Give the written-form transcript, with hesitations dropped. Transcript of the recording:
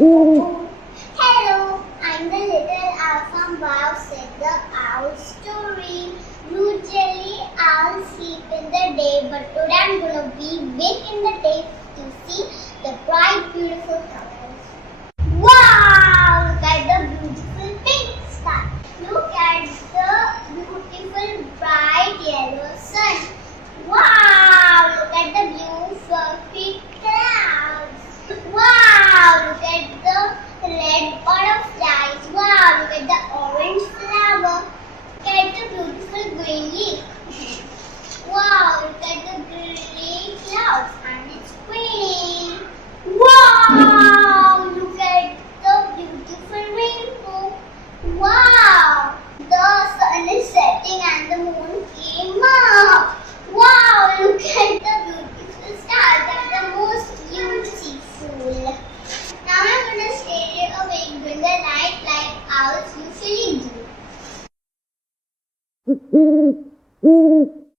Hello, I'm the little owl from Wow said the owl story. Usually owls sleep in the day, but today I'm gonna be awake in the day to see the bright, beautiful colors. Wow! Look at the beautiful pink sky. Look at the beautiful bright yellow sun. Wow! Look at the blue fluffy clouds. Wow! Look at the red butterflies. Wow! Look at the orange flower. Look at the beautiful green leaf. Wow! Look at the gray clouds and it's raining. Wow! Look at the beautiful rainbow. Wow! The sun is setting and the moon came up. Wow! Look at the beautiful stars. That's the most beautiful. Now I'm gonna stay awake during the night like owls usually do.